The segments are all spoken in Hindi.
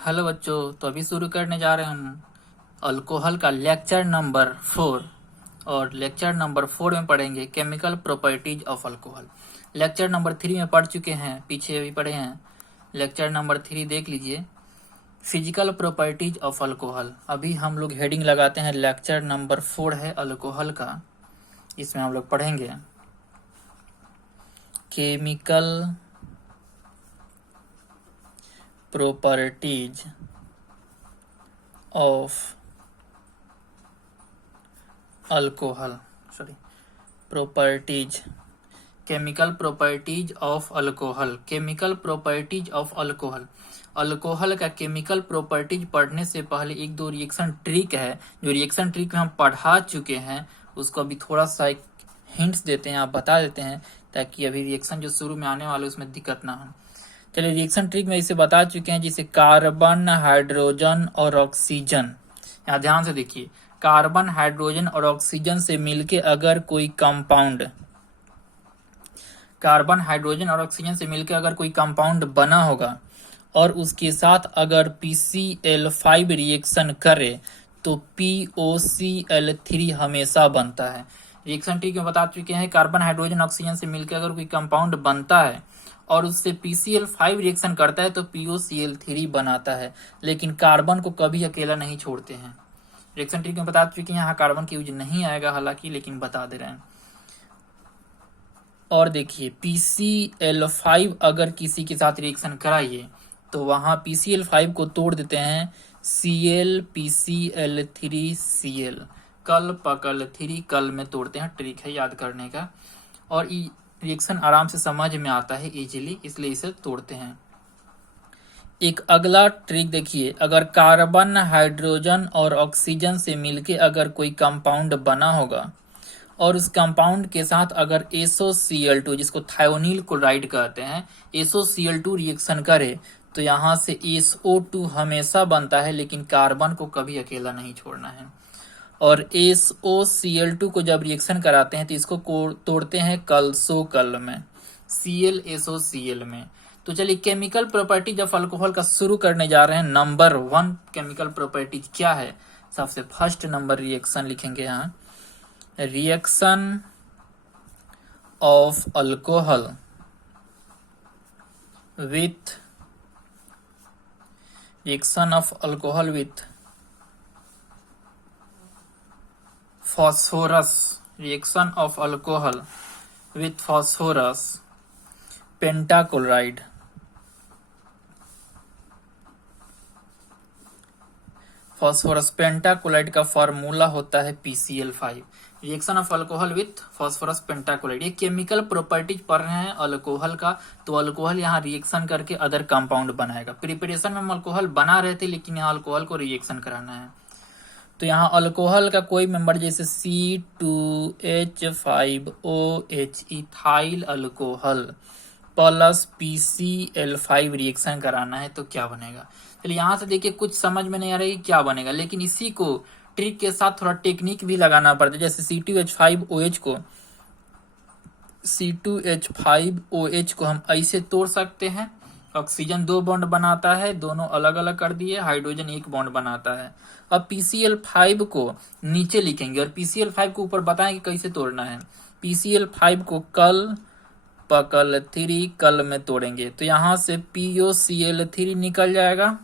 हेलो बच्चों, तो अभी शुरू करने जा रहे हैं हम अल्कोहल का लेक्चर नंबर 4। और लेक्चर नंबर 4 में पढ़ेंगे chemical properties of alcohol. Lecture number 3 में पढ़ चुके हैं, पीछे अभी पढ़े हैं। लेक्चर नंबर 3 देख लीजिए, फिजिकल प्रॉपर्टीज ऑफ अल्कोहल। अभी हम लोग हेडिंग लगाते हैं, लेक्चर नंबर 4 है अल्कोहल का। इसमें हम लोग पढ़ेंगे chemical properties of alcohol, properties, chemical properties of alcohol. Chemical properties of alcohol, alcohol का केमिकल प्रॉपर्टीज पढ़ने से पहले एक दो रिएक्शन ट्रिक है, जो रिएक्शन ट्रिक में हम पढ़ा चुके हैं, उसको अभी थोड़ा सा एक हिंट्स देते हैं, आप बता देते हैं, ताकि अभी रिएक्शन जो शुरू में आने वाले उसमें दिक्कत ना हो। चलिए, रिएक्शन ट्रिक में इसे बता चुके हैं, जैसे कार्बन, हाइड्रोजन और ऑक्सीजन। यहाँ ध्यान से देखिए, कार्बन, हाइड्रोजन और ऑक्सीजन से मिलके अगर कोई कंपाउंड, कार्बन, हाइड्रोजन और ऑक्सीजन से मिलकर अगर कोई कंपाउंड बना होगा और उसके साथ अगर PCl5 रिएक्शन करे तो POCl3 हमेशा बनता है। रिएक्शन ट्रिक में बता चुके हैं, कार्बन, हाइड्रोजन, ऑक्सीजन से मिलकर अगर कोई कंपाउंड बनता है और उससे PCl5 रिएक्शन करता है तो POCl3 बनाता है, लेकिन कार्बन को कभी अकेला नहीं छोड़ते हैं। रिएक्शन ट्रिक में बता चुके हैं, यहाँ कार्बन की यूज नहीं आएगा हालांकि, लेकिन बता दे रहे हैं। और देखिए, PCl5 अगर किसी के साथ रिएक्शन कराइए तो वहां PCl5 को तोड़ देते हैं Cl PCl3Cl, कल पकल 3 कल में तोड़ते हैं। ट्रिक है याद करने का, और रिएक्शन आराम से समझ में आता है इजीली, इसलिए इसे तोड़ते हैं। एक अगला ट्रिक देखिए, अगर कार्बन, हाइड्रोजन और ऑक्सीजन से मिलके अगर कोई कंपाउंड बना होगा और उस कंपाउंड के साथ अगर SOCl2, जिसको थायोनील क्लोराइड कहते हैं, SOCl2 रिएक्शन करे तो यहाँ से SO2 हमेशा बनता है, लेकिन कार्बन को कभी अकेला नहीं छोड़ना है। और SOCl2 को जब रिएक्शन कराते हैं तो इसको तोड़ते हैं कलसो कल में, ClSOCl में। तो चलिए, केमिकल प्रॉपर्टीज ऑफ अल्कोहल का शुरू करने जा रहे हैं। नंबर 1 केमिकल प्रॉपर्टीज क्या है? सबसे फर्स्ट नंबर रिएक्शन लिखेंगे यहाँ, reaction of alcohol with, reaction of alcohol with phosphorus, reaction of alcohol with phosphorus pentachloride. Phosphorus pentachloride का फॉर्मूला होता है PCl5। Reaction of alcohol with phosphorus pentachloride, ये केमिकल प्रॉपर्टीज पढ़ रहे हैं अल्कोहल का, तो अल्कोहल यहाँ रिएक्शन करके अदर कंपाउंड बनाएगा। प्रिपरेशन में हम अल्कोहल बना रहे थे, लेकिन यहाँ अल्कोहल को रिएक्शन कराना है। तो यहाँ अल्कोहल का कोई मेंबर जैसे C2H5OH, ethyl alcohol plus PCl5 reaction कराना है तो क्या बनेगा? चलिए, यहाँ से देखिए, कुछ समझ में नहीं आ रही क्या बनेगा, लेकिन इसी को ट्रिक के साथ थोड़ा टेक्निक भी लगाना पड़ता है। जैसे C2H5OH को हम ऐसे तोड़ सकते हैं, ऑक्सीजन 2 बॉन्ड बनाता है, दोनों अलग अलग कर दिए, हाइड्रोजन 1 बॉन्ड बनाता है। अब PCl5 को नीचे लिखेंगे और PCl5 को ऊपर बताएंगे कैसे तोड़ना है। PCl5 को कल पकल 3 कल में तोड़ेंगे तो यहाँ से POCl3 निकल जाएगा।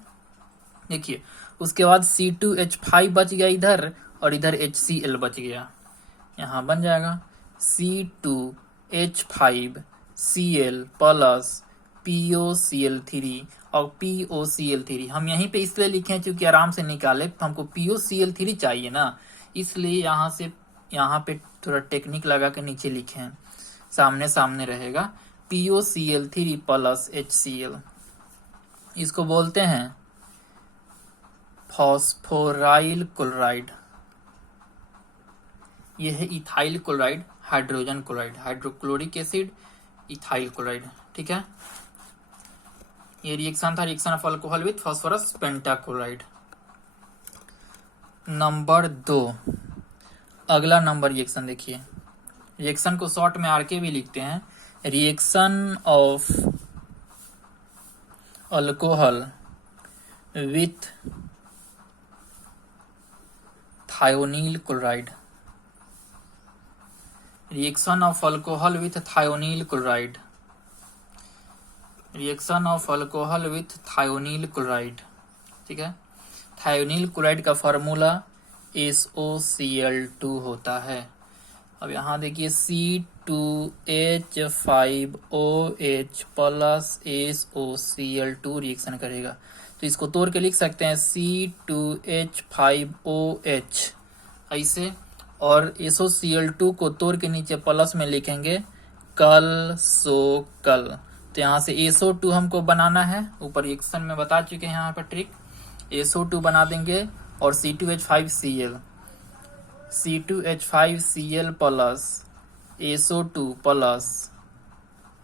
देखिए, उसके बाद C2H5 बच गया इधर, और इधर HCl बच गया, यहाँ बन जाएगा C2H5Cl प्लस POCl3, और POCl3 हम यहीं पे इसलिए लिखे क्योंकि आराम से निकाले, तो हमको POCl3 चाहिए ना, इसलिए यहाँ से यहाँ पे थोड़ा टेक्निक लगा के नीचे लिखे हैं, सामने सामने रहेगा POCl3 प्लस HCl। इसको बोलते हैं फॉस्फोराइल क्लोराइड। यह है ethyl chloride, hydrogen chloride, hydrochloric acid, ethyl chloride. ठीक है, ये रिएक्शन था, reaction of alcohol with phosphorus pentachloride. Number 2, अगला नंबर रिएक्शन देखिए, रिएक्शन को शॉर्ट में RK भी लिखते हैं, reaction of alcohol with thionyl chloride, reaction of alcohol with thionyl chloride, reaction of alcohol with thionyl chloride. ठीक है, थायोनील क्लोराइड का फार्मूला SOCl2 होता है। अब यहाँ देखिए C2H5OH प्लस SOCl2 रिएक्शन करेगा, तो इसको तोड़ के लिख सकते हैं C2H5OH ऐसे, और SOCl2 को तोड़ के नीचे प्लस में लिखेंगे कल सो कल। तो यहाँ से SO2 हमको बनाना है, ऊपर रिएक्शन में बता चुके हैं यहाँ पर ट्रिक। SO2 बना देंगे और C2H5Cl, C2H5Cl plus SO2 plus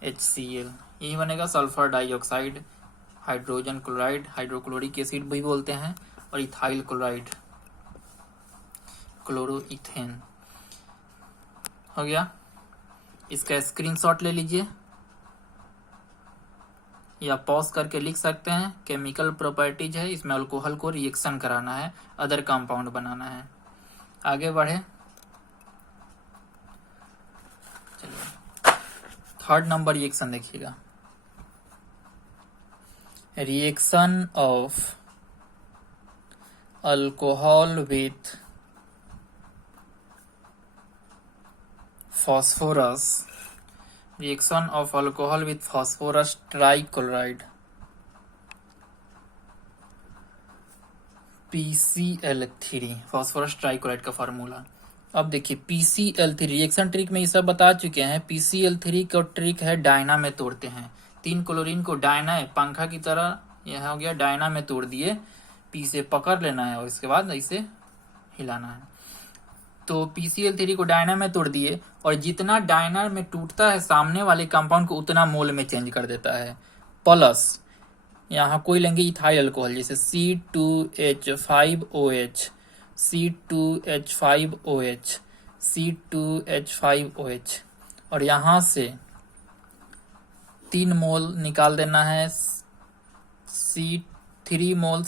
HCl, यही बनेगा sulphur dioxide, hydrogen chloride, hydrochloric acid भी बोलते हैं, और इथाइल क्लोराइड, क्लोरोइथेन। हो गया, इसका स्क्रीनशॉट ले लीजिए या पॉज करके लिख सकते हैं। केमिकल प्रॉपर्टीज है, इसमें अल्कोहल को रिएक्शन कराना है, अदर कंपाउंड बनाना है। आगे बढ़े, चलिए थर्ड नंबर रिएक्शन देखिएगा। Reaction of alcohol with phosphorus, reaction of alcohol with phosphorus trichloride, PCl3, phosphorus trichloride का फार्मूला। अब देखिए PCl3 रिएक्शन ट्रिक में ये सब बता चुके हैं। PCl3 का ट्रिक है डायना में तोड़ते हैं। 3 क्लोरीन को डायना पंखा की तरह, यह हो गया डायना में तोड़ दिए, P से पकड़ लेना है और इसके बाद ऐसे हिलाना है। तो PCl3 को डायना में तोड़ दिए, और जितना डायना में टूटता है सामने वाले कंपाउंड को उतना मोल में चेंज कर देता है। प्लस यहाँ कोई लेंगे इथाइल अल्कोहल, जैसे C2H5OH, C2H5OH, C2H5OH, और यहाँ से 3 मोल निकाल देना है, C3 मोल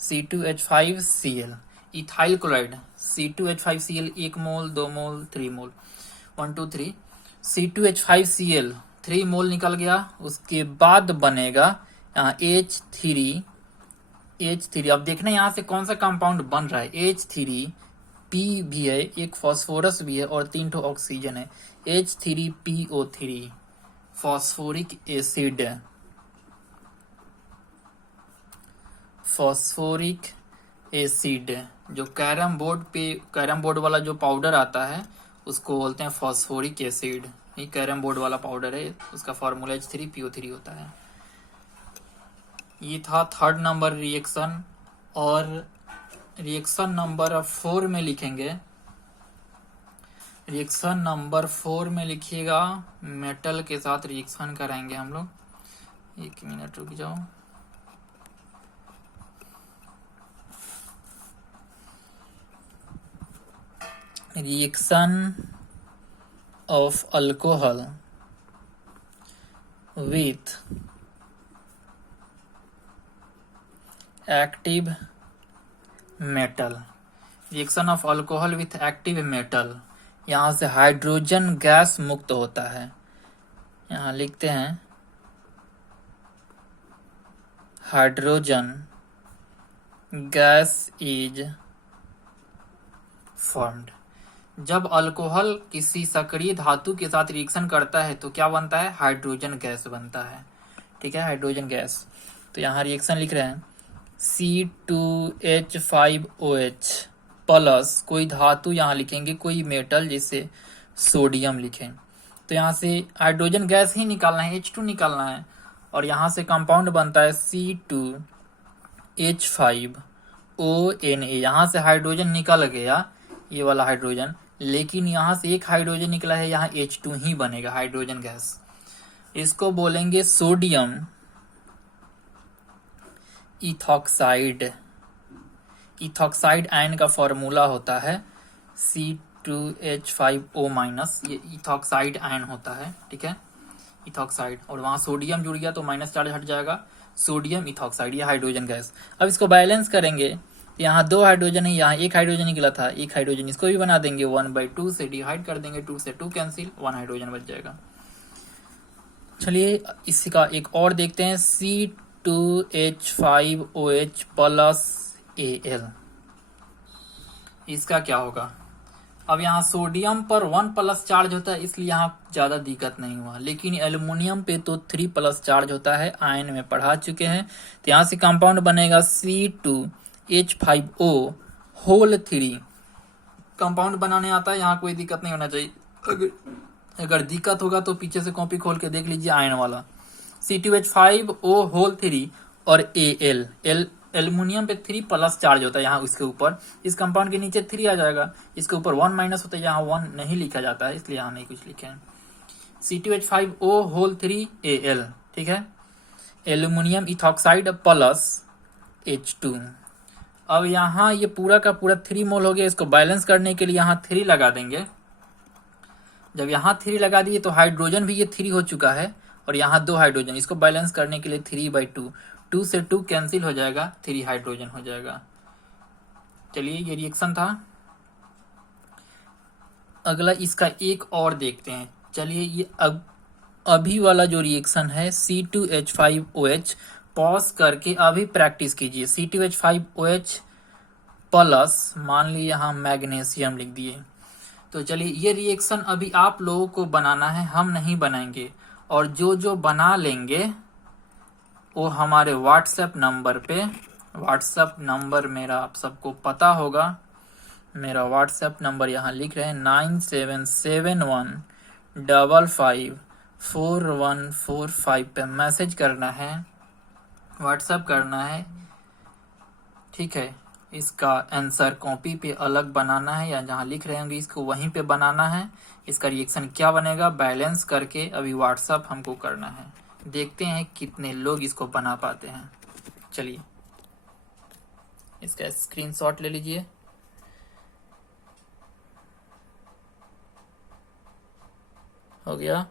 C2H5Cl, इथाइल क्लोराइड C2H5Cl 1 मोल, 2 मोल, 3 मोल, 1 2 3, C2H5Cl 3 मोल निकल गया। उसके बाद बनेगा यहाँ H3। अब देखना यहाँ से कौन सा कंपाउंड बन रहा है। H3P भी है, एक फास्फोरस भी है, और 3 ठो ऑक्सीजन है। H3PO3 phosphoric acid, phosphoric acid, जो कैरम बोर्ड वाला जो पाउडर आता है उसको बोलते हैं फॉस्फोरिक एसिड। ये कैरम बोर्ड वाला पाउडर है, उसका फॉर्मूला H3PO3 होता है। ये था थर्ड नंबर रिएक्शन। और रिएक्शन नंबर 4 में लिखेंगे, रिएक्शन नंबर 4 में लिखिएगा, मेटल के साथ रिएक्शन कराएंगे हम लोग। 1 मिनट रुक जाओ। Reaction of alcohol with active metal, reaction of alcohol with active metal, यहाँ से हाइड्रोजन गैस मुक्त होता है। यहाँ लिखते हैं हाइड्रोजन गैस इज फॉर्म्ड। जब अल्कोहल किसी सक्रिय धातु के साथ रिएक्शन करता है तो क्या बनता है, हाइड्रोजन गैस बनता है। ठीक है, हाइड्रोजन गैस। तो यहाँ रिएक्शन लिख रहे हैं C2H5OH प्लस कोई धातु यहाँ लिखेंगे, कोई मेटल, जैसे सोडियम लिखें। तो यहाँ से हाइड्रोजन गैस ही निकालना है, H2 निकालना है, और यहाँ से कंपाउंड बनता है C2H5ONA। यहाँ से हाइड्रोजन निकल गया, ये वाला हाइड्रोजन, लेकिन यहाँ से एक हाइड्रोजन निकला है, यहाँ H2 ही बनेगा, हाइड्रोजन गैस। इसको बोलेंगे सोडियम इथॉक्साइड। इथॉक्साइड आयन का फॉर्मूला होता है C2H5O-, ये इथॉक्साइड आयन होता है। ठीक है, इथॉक्साइड, और वहां सोडियम जुड़ गया तो माइनस चार्ज हट जाएगा, सोडियम इथॉक्साइड, ये हाइड्रोजन गैस। अब इसको बैलेंस करेंगे, यहाँ 2 हाइड्रोजन है, यहाँ 1 हाइड्रोजन निकला था, 1 हाइड्रोजन इसको भी बना देंगे, 1/2 से डिवाइड कर देंगे, 2 से 2 कैंसिल, 1 हाइड्रोजन बच जाएगा। चलिए इसका एक और देखते हैं, C2H5OH प्लस Al, इसका क्या होगा। अब यहाँ सोडियम पर 1 प्लस चार्ज होता है इसलिए यहाँ ज्यादा दिक्कत नहीं हुआ, लेकिन एल्युमिनियम पे तो 3 प्लस चार्ज होता है, आयन में पढ़ा चुके हैं। तो यहाँ से कंपाउंड बनेगा C2H5O होल 3। कंपाउंड बनाने आता है, यहाँ कोई दिक्कत नहीं होना चाहिए। अगर दिक्कत होगा तो पीछे से कॉपी खोल के देख लीजिए आयन वाला। C2H5O होल 3 और Al, एल्युमिनियम पे 3 प्लस चार्ज होता है यहाँ इसके ऊपर, इस कंपाउंड के नीचे 3 आ जाएगा, इसके ऊपर 1 माइनस होता है, यहाँ 1 नहीं लिखा जाता है इसलिए यहाँ नहीं कुछ लिखे हैं। C2H5O होल 3 Al, ठीक है, एल्युमिनियम इथॉक्साइड प्लस H2। अब यहाँ ये पूरा का पूरा 3 मोल हो गया, इसको बैलेंस करने के लिए यहाँ 3 लगा देंगे। जब यहाँ 3 लगा दिए तो हाइड्रोजन भी ये 3 हो चुका है, और यहाँ 2 हाइड्रोजन, इसको बैलेंस करने के लिए 3/2, 2 से 2 कैंसिल हो जाएगा, 3 हाइड्रोजन हो जाएगा। चलिए ये रिएक्शन था। अगला इसका एक और देखते हैं। चलिए ये अभी वाला जो रिएक्शन है C2H5OH, पॉज करके अभी प्रैक्टिस कीजिए। C2H5OH प्लस, मान लीजिए यहाँ मैग्नीशियम लिख दिए। तो चलिए ये रिएक्शन अभी आप लोगों को बनाना है, हम नहीं बनाएंगे, और जो जो बना लेंगे वो हमारे व्हाट्सएप नंबर पे, व्हाट्सएप नंबर मेरा आप सबको पता होगा, मेरा व्हाट्सएप नंबर यहाँ लिख रहे हैं 9771554145 पे मैसेज करना है, व्हाट्सएप करना है, ठीक है। इसका आंसर कॉपी पे अलग बनाना है, या जहाँ लिख रहे होंगे इसको वहीं पे बनाना है। इसका रिएक्शन क्या बनेगा बैलेंस करके अभी व्हाट्सएप हमको करना है, देखते हैं कितने लोग इसको बना पाते हैं। चलिए इसका स्क्रीनशॉट ले लीजिए। हो गया।